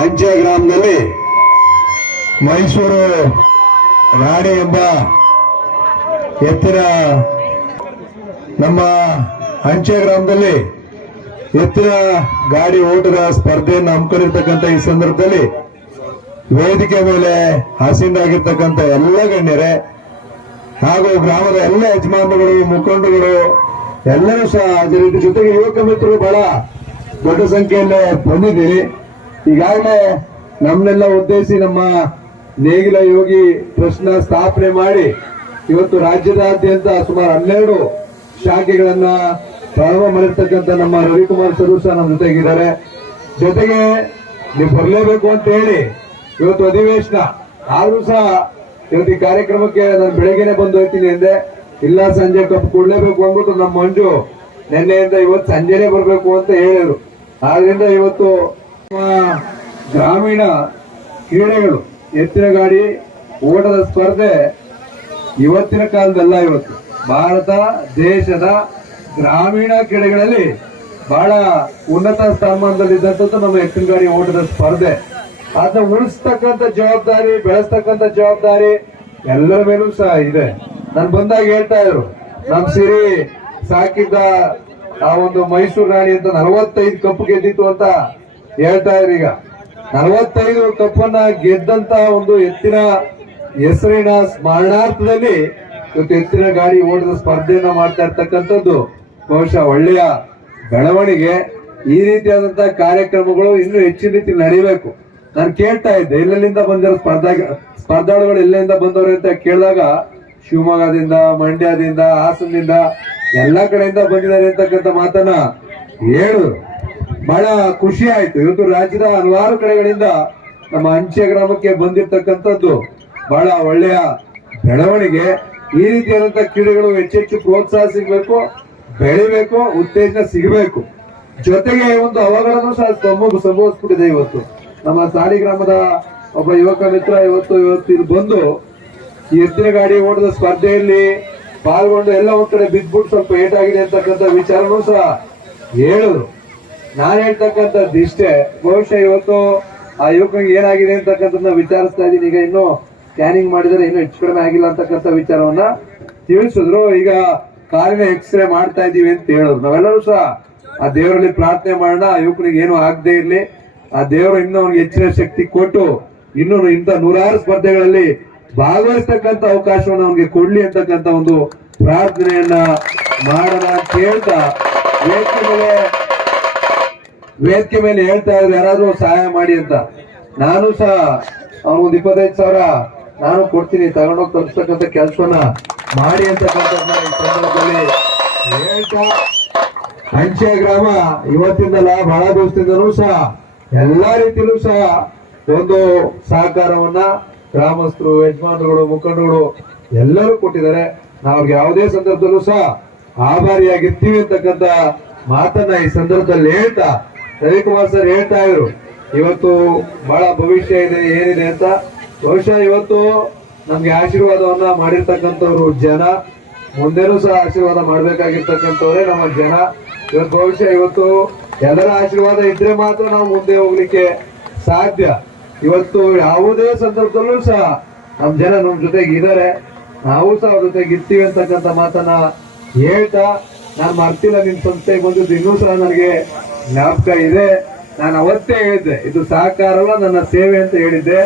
ಅಂಚೆ ಗ್ರಾಮದಲ್ಲಿ ಮೈಸೂರು ರಾಣಿ ಎಂಬ ಎತ್ತಿನ ನಮ್ಮ ಅಂಚೆ ಗ್ರಾಮದಲ್ಲಿ ಎತ್ತಿನ ಗಾಡಿ ಓಟದ ಸ್ಪರ್ಧೆಯನ್ನು ಹಮ್ಮಿಕೊಂಡಿರ್ತಕ್ಕಂಥ ಈ ಸಂದರ್ಭದಲ್ಲಿ ವೇದಿಕೆ ಮೇಲೆ ಆಸೀನರಾಗಿರ್ತಕ್ಕಂಥ ಎಲ್ಲ ಗಣ್ಯರೇ ಹಾಗೂ ಗ್ರಾಮದ ಎಲ್ಲ ಯಜಮಾನರುಗಳು ಮುಖಂಡರುಗಳು ಎಲ್ಲರೂ ಸಹ ಹಾಜರಿದ್ದು, ಜೊತೆಗೆ ಯುವಕ ಮಿತ್ರರು ಬಹಳ ದೊಡ್ಡ ಸಂಖ್ಯೆಯಲ್ಲೇ ಬಂದಿದ್ದೀರಿ. ಈಗಾಗಲೇ ನಮ್ಮನ್ನೆಲ್ಲ ಉದ್ದೇಶಿಸಿ ನಮ್ಮ ನೇಗಿಲ ಯೋಗಿ ಟ್ರಸ್ಟ್ ಸ್ಥಾಪನೆ ಮಾಡಿ ಇವತ್ತು ರಾಜ್ಯದಾದ್ಯಂತ ಸುಮಾರು 12 ಶಾಖೆಗಳನ್ನ ಪ್ರಾರಂಭ ಮಾಡಿರ್ತಕ್ಕಂಥ ನಮ್ಮ ರವಿಕುಮಾರ್ ಸರ್ ಸಹ ನಮ್ಮ ಜೊತೆಗಿದ್ದಾರೆ. ಜೊತೆಗೆ ನೀವು ಬರಲೇಬೇಕು ಅಂತ ಹೇಳಿ ಇವತ್ತು ಅಧಿವೇಶನ ಆದ್ರೂ ಸಹ ಇವತ್ತು ಈ ಕಾರ್ಯಕ್ರಮಕ್ಕೆ ನಾನು ಬೆಳಗ್ಗೆನೆ ಬಂದು ಹೋಗ್ತೀನಿ ಅಂದೆ. ಇಲ್ಲ, ಸಂಜೆ ಕಪ್ಪು ಕೊಡ್ಲೇಬೇಕು ಅಂದ್ಬಿಟ್ಟು ನಮ್ಮ ಮಂಜು ನಿನ್ನೆಯಿಂದ ಇವತ್ತು ಸಂಜೆನೆ ಬರಬೇಕು ಅಂತ ಹೇಳಿದ್ರು. ಆದ್ರಿಂದ ಇವತ್ತು ಗ್ರಾಮೀಣ ಕ್ರೀಡೆಗಳು ಎತ್ತಿನ ಗಾಡಿ ಓಟದ ಸ್ಪರ್ಧೆ ಇವತ್ತಿನ ಕಾಲದಲ್ಲ, ಇವತ್ತು ಭಾರತ ದೇಶದ ಗ್ರಾಮೀಣ ಕ್ರೀಡೆಗಳಲ್ಲಿ ಬಹಳ ಉನ್ನತ ಸ್ಥಾನಮಾನದಲ್ಲಿದ್ದಂಥದ್ದು ನಮ್ಮ ಎತ್ತಿನ ಗಾಡಿ ಓಟದ ಸ್ಪರ್ಧೆ. ಅದನ್ನ ಉಳಿಸ್ತಕ್ಕಂಥ ಜವಾಬ್ದಾರಿ, ಬೆಳೆಸ್ತಕ್ಕಂಥ ಜವಾಬ್ದಾರಿ ಎಲ್ಲರ ಮೇಲೂ ಸಹ ಇದೆ. ನಾನು ಬಂದಾಗ ಹೇಳ್ತಾ ಇದ್ರು, ನಮ್ ಸಿರಿ ಸಾಕಿದ್ದ ಆ ಒಂದು ಮೈಸೂರು ರಾಣಿ ಅಂತ 45 ಕಪ್ಪು ಗೆದ್ದಿತ್ತು ಅಂತ ಹೇಳ್ತಾ ಇದ್ರು. ಈಗ 45 ಕಪ್ಪನ್ನ ಗೆದ್ದಂತ ಒಂದು ಎತ್ತಿನ ಹೆಸರಿನ ಸ್ಮರಣಾರ್ಥದಲ್ಲಿ ಇವತ್ತು ಎತ್ತಿನ ಗಾಡಿ ಓಟದ ಸ್ಪರ್ಧೆಯನ್ನ ಮಾಡ್ತಾ ಇರ್ತಕ್ಕಂಥದ್ದು ಬಹುಶಃ ಒಳ್ಳೆಯ ಬೆಳವಣಿಗೆ. ಈ ರೀತಿಯಾದಂತಹ ಕಾರ್ಯಕ್ರಮಗಳು ಇನ್ನೂ ಹೆಚ್ಚಿನ ರೀತಿ ನಡೀಬೇಕು. ನಾನು ಕೇಳ್ತಾ ಇದ್ದೆ, ಎಲ್ಲೆಲ್ಲಿಂದ ಬಂದಿರೋ ಸ್ಪರ್ಧಾಳುಗಳು ಎಲ್ಲೆಲ್ಲಿಂದ ಬಂದವರು ಅಂತ ಕೇಳಿದಾಗ ಶಿವಮೊಗ್ಗದಿಂದ, ಮಂಡ್ಯದಿಂದ, ಹಾಸನದಿಂದ ಎಲ್ಲಾ ಕಡೆಯಿಂದ ಬಂದಿದ್ದಾರೆ ಅಂತಕ್ಕಂಥ ಮಾತನ್ನ ಹೇಳಿದ್ರು. ಬಹಳ ಖುಷಿ ಆಯ್ತು. ಇವತ್ತು ರಾಜ್ಯದ ಹಲವಾರು ಕಡೆಗಳಿಂದ ನಮ್ಮ ಅಂಚೆ ಗ್ರಾಮಕ್ಕೆ ಬಂದಿರ್ತಕ್ಕಂಥದ್ದು ಬಹಳ ಒಳ್ಳೆಯ ಬೆಳವಣಿಗೆ. ಈ ರೀತಿಯಾದಂತಹ ಕ್ರೀಡೆಗಳು ಹೆಚ್ಚೆಚ್ಚು ಪ್ರೋತ್ಸಾಹ ಸಿಗಬೇಕು, ಬೆಳಿಬೇಕು, ಉತ್ತೇಜನ ಸಿಗಬೇಕು. ಜೊತೆಗೆ ಒಂದು ಅವಘಡನೂ ಸಹ ಸಂಭವಿಸ್ಬಿಟ್ಟಿದೆ. ಇವತ್ತು ನಮ್ಮ ಸಾಲಿಗ್ರಾಮದ ಒಬ್ಬ ಯುವಕ ಮಿತ್ರ ಇವತ್ತು ಇಲ್ಲಿ ಬಂದು ಈ ಎತ್ತಿನ ಗಾಡಿ ಓಟದ ಸ್ಪರ್ಧೆಯಲ್ಲಿ ಪಾಲ್ಗೊಂಡು ಎಲ್ಲ ಒಂದ್ ಕಡೆ ಬಿದ್ದ್ಬಿಟ್ಟು ಸ್ವಲ್ಪ ಏಟಾಗಿದೆ ಅಂತಕ್ಕಂಥ ವಿಚಾರನೂ ಸಹ ಹೇಳಿದ್ರು. ನಾನು ಹೇಳ್ತಕ್ಕಂಥದ್ದು ಇಷ್ಟೇ, ಬಹುಶಃ ಇವತ್ತು ಆ ಯುವಕನಿಗೆ ಏನಾಗಿದೆ ಅಂತಕ್ಕಂಥದ್ದನ್ನ ವಿಚಾರಿಸ್ತಾ ಇದ್ದೀನಿ. ಈಗ ಇನ್ನು ಸ್ಕ್ಯಾನಿಂಗ್ ಮಾಡಿದರೆ ಇನ್ನೂ ಹೆಚ್ಚು ಕಡಿಮೆ ಆಗಿಲ್ಲ ಅಂತಕ್ಕಂಥ ವಿಚಾರವನ್ನ ತಿಳಿಸಿದ್ರು. ಈಗ ಕಾಲಿನ ಎಕ್ಸ್ರೇ ಮಾಡ್ತಾ ಇದೀವಿ ಅಂತ ಹೇಳಿದ್ರು. ನಾವೆಲ್ಲರೂ ಸಹ ಆ ದೇವರಲ್ಲಿ ಪ್ರಾರ್ಥನೆ ಮಾಡೋಣ, ಆ ಯುವಕನಿಗೆ ಏನು ಆಗದೆ ಇರ್ಲಿ, ಆ ದೇವರು ಇನ್ನೂ ಅವ್ನಿಗೆ ಹೆಚ್ಚಿನ ಶಕ್ತಿ ಕೊಟ್ಟು ಇನ್ನೂ ಇಂಥ 100 ಸ್ಪರ್ಧೆಗಳಲ್ಲಿ ಭಾಗವಹಿಸ್ತಕ್ಕಂಥ ಅವಕಾಶವನ್ನು ಅವನಿಗೆ ಕೊಡ್ಲಿ ಅಂತಕ್ಕಂಥ ಒಂದು ಪ್ರಾರ್ಥನೆಯನ್ನ ಮಾಡೋಣ ಅಂತ ಹೇಳ್ತಾ, ವೇದಿಕೆ ಮೇಲೆ ಹೇಳ್ತಾ ಇದ್ರು ಯಾರಾದ್ರೂ ಸಹಾಯ ಮಾಡಿ ಅಂತ. ನಾನು ಸಹ ಅವನಿಗೊಂದು 25,000 ನಾನು ಕೊಡ್ತೀನಿ, ತಗೊಂಡೋಗಿ ತಲುಪಿಸ್ತಕ್ಕಂಥ ಕೆಲಸವನ್ನ ಮಾಡಿ ಅಂತಕ್ಕಂಥದ್ದನ್ನ ಈ ಸಂದರ್ಭದಲ್ಲಿ ಹೇಳ್ತಾ, ಅಂಚೆ ಗ್ರಾಮ ಇವತ್ತಿಂದಲ್ಲ ಬಹಳ ದಿವಸದಿಂದಲೂ ಸಹ ಎಲ್ಲಾ ರೀತಿಯಲ್ಲೂ ಸಹ ಒಂದು ಸಹಕಾರವನ್ನ ಗ್ರಾಮಸ್ಥರು, ಯಜಮಾನರುಗಳು, ಮುಖಂಡರುಗಳು ಎಲ್ಲರೂ ಕೊಟ್ಟಿದ್ದಾರೆ. ನಾವು ಅವ್ರಿಗೆ ಯಾವುದೇ ಸಂದರ್ಭದಲ್ಲೂ ಸಹ ಆಭಾರಿಯಾಗಿರ್ತೀವಿ ಅಂತಕ್ಕಂಥ ಮಾತನ್ನ ಈ ಸಂದರ್ಭದಲ್ಲಿ ಹೇಳ್ತಾ, ರವಿಕುಮಾರ್ ಸರ್ ಹೇಳ್ತಾ ಇದ್ರು ಇವತ್ತು ಬಹಳ ಭವಿಷ್ಯ ಇದೆ, ಏನಿದೆ ಅಂತ. ಬಹುಶಃ ಇವತ್ತು ನಮ್ಗೆ ಆಶೀರ್ವಾದವನ್ನ ಮಾಡಿರ್ತಕ್ಕಂಥವ್ರು ಜನ, ಮುಂದೆನೂ ಸಹ ಆಶೀರ್ವಾದ ಮಾಡ್ಬೇಕಾಗಿರ್ತಕ್ಕಂಥವ್ರೆ ನಮ್ಮ ಜನ. ಇವತ್ತು ಬಹುಶಃ ಇವತ್ತು ಎಲ್ಲರ ಆಶೀರ್ವಾದ ಇದ್ರೆ ಮಾತ್ರ ನಾವು ಮುಂದೆ ಹೋಗ್ಲಿಕ್ಕೆ ಸಾಧ್ಯ. ಇವತ್ತು ಯಾವುದೇ ಸಂದರ್ಭದಲ್ಲೂ ಸಹ ನಮ್ ಜನ ನಮ್ ಜೊತೆಗೆ ಇದ್ದಾರೆ, ನಾವು ಸಹ ಅವ್ರ ಜೊತೆಗೆ ಇರ್ತೀವಿ ಅಂತಕ್ಕಂಥ ಮಾತನ್ನ ಹೇಳ್ತಾ, ನಾನು ಮರ್ತಿಲ್ಲ, ನಿಮ್ ಸಂಸ್ಥೆಗೆ ಬಂದಿದ್ದು ಇನ್ನೂ ಸಹ ನನಗೆ ಜ್ಞಾಪಕ ಇದೆ. ನಾನು ಅವತ್ತೇ ಹೇಳಿದ್ದೆ, ಇದು ಸಹಕಾರಲ್ಲ ನನ್ನ ಸೇವೆ ಅಂತ ಹೇಳಿದ್ದೆ.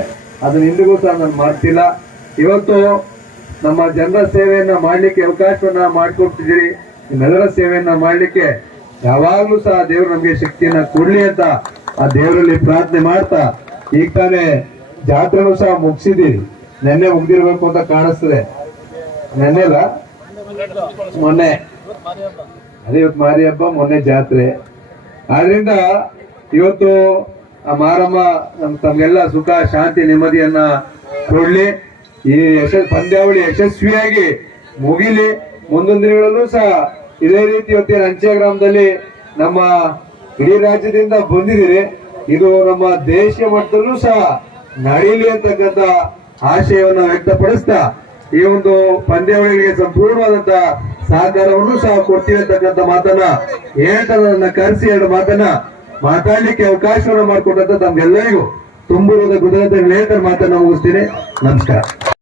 ಅದನ್ನ ಇಂದಿಗೂ ಸಹ ನಾನು ಮರ್ತಿಲ್ಲ. ಇವತ್ತು ನಮ್ಮ ಜನರ ಸೇವೆಯನ್ನ ಮಾಡ್ಲಿಕ್ಕೆ ಅವಕಾಶವನ್ನ ಮಾಡಿಕೊಡ್ತಿದ್ದೀರಿ. ನಿಮ್ಮೆಲ್ಲರ ಸೇವೆಯನ್ನ ಮಾಡ್ಲಿಕ್ಕೆ ಯಾವಾಗ್ಲೂ ಸಹ ದೇವರು ನಮ್ಗೆ ಶಕ್ತಿಯನ್ನ ಕೊಡ್ಲಿ ಅಂತ ಆ ದೇವರಲ್ಲಿ ಪ್ರಾರ್ಥನೆ ಮಾಡ್ತಾ, ಈಗ ತಾನೇ ಜಾತ್ರೆನೂ ಸಹ ಮುಗಿಸಿದ್ದೀರಿ. ನೆನ್ನೆ ಮುಗ್ದಿರ್ಬೇಕು ಅಂತ ಕಾಣಿಸ್ತದೆ. ನೆನ್ನೆಲ್ಲ ಮೊನ್ನೆ, ಅದೇ ಇವತ್ತು ಮಾರಿ ಹಬ್ಬ, ಮೊನ್ನೆ ಜಾತ್ರೆ. ಆದ್ರಿಂದ ಇವತ್ತು ಆ ಮಾರಮ್ಮ ತಮ್ಗೆಲ್ಲ ಸುಖ, ಶಾಂತಿ, ನೆಮ್ಮದಿಯನ್ನ ಕೊಡ್ಲಿ. ಈ ಪಂದ್ಯಾವಳಿ ಯಶಸ್ವಿಯಾಗಿ ಮುಗಿಲಿ. ಮುಂದಿನ ದಿನಗಳಲ್ಲೂ ಸಹ ಇದೇ ರೀತಿ ಇವತ್ತಿನ ಅಂಚೆ ಗ್ರಾಮದಲ್ಲಿ ನಮ್ಮ ಇಡೀ ರಾಜ್ಯದಿಂದ ಬಂದಿದ್ದೀರಿ. ಇದು ನಮ್ಮ ದೇಶೀಯ ಮಟ್ಟದಲ್ಲೂ ಸಹ ನಡೀಲಿ ಅಂತಕ್ಕಂಥ ಆಶಯವನ್ನ ವ್ಯಕ್ತಪಡಿಸ್ತಾ, ಈ ಒಂದು ಪಂದ್ಯಾವಳಿಗಳಿಗೆ ಸಂಪೂರ್ಣವಾದಂತ ಸಹಕಾರವನ್ನು ಸಹ ಕೊಡ್ತೀವಿ ಅಂತಕ್ಕಂಥ ಮಾತನ್ನ ಹೇಳ್ತಾ, ನನ್ನ ಕರೆಸಿ 2 ಮಾತನ್ನ ಮಾತಾಡ್ಲಿಕ್ಕೆ ಅವಕಾಶವನ್ನು ಮಾಡಿಕೊಟ್ಟಂತ ತಮ್ಗೆಲ್ಲರಿಗೂ ತುಂಬ ಹೃದಯದ ಮಾತನ್ನು ಮುಗಿಸ್ತೀನಿ. ನಮಸ್ಕಾರ.